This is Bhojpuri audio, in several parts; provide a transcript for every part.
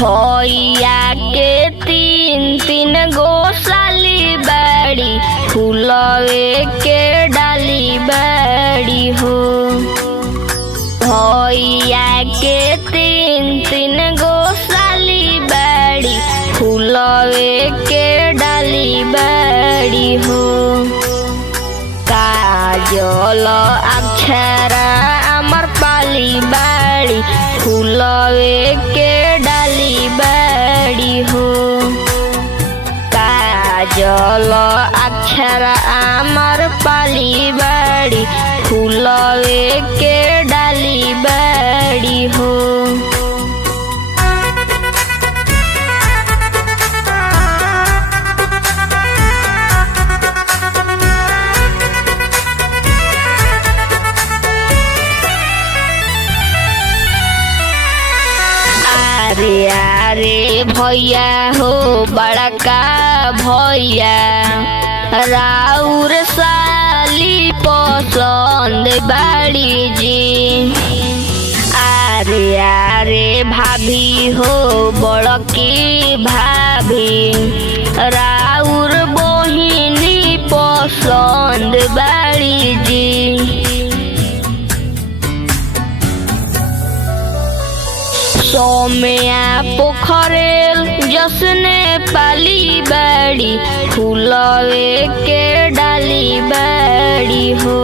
भैया के तीन तीन गो साली बड़ी, फूलवे के डाली बड़ी हो। भैया के तीन तीन गो साली बड़ी, फूलवे के डाली बड़ी हो। काजल अक्षरा आम्रपाली बड़ी, फूलवे के डाली बड़ी हो। काजल अक्षरा आम्रपाली बड़ी, फूलवे के डाली बड़ी हो। अरे अरे भैया हो बड़का भैया, राउर साली पसंद बड़ी जी। अरे अरे भाभी हो बड़की भाभी, राउर बहिनी पसंद बड़ी जी। सोम्या पोखरेल जसने पाली बड़ी, फूलवे के डाली बड़ी हो।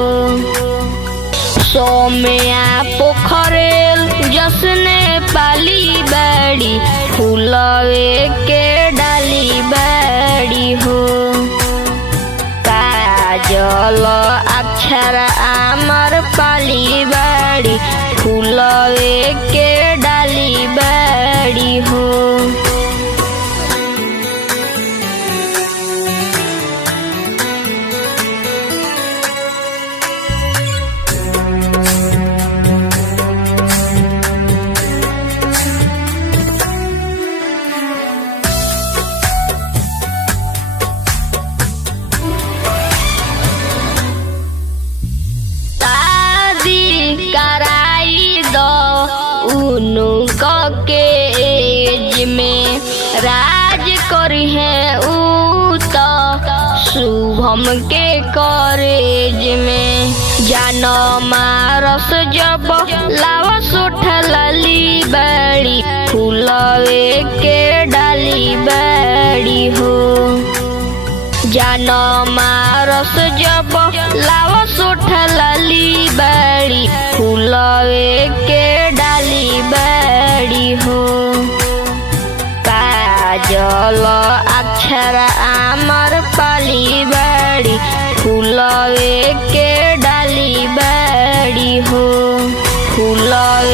सोम्या पोखरेल जसने पाली बड़ी, फूलवे के डाली बड़ी हो। काजल अक्षरा आम्रपाली बड़ी, फूलवे के डाली बड़ी हो। के एज में राज करी है ऊ तो शुभम के कॉलेज में। जानो मारस जब लावस उठलली बड़ी, फूलवे के डाली बड़ी हो। जानो मारस जब लावस उठलली बड़ी, फूलवे के डाली बड़ी हो। काजल अक्षरा आम्रपाली बड़ी, फूलवे के डाली बड़ी हो। फूलवे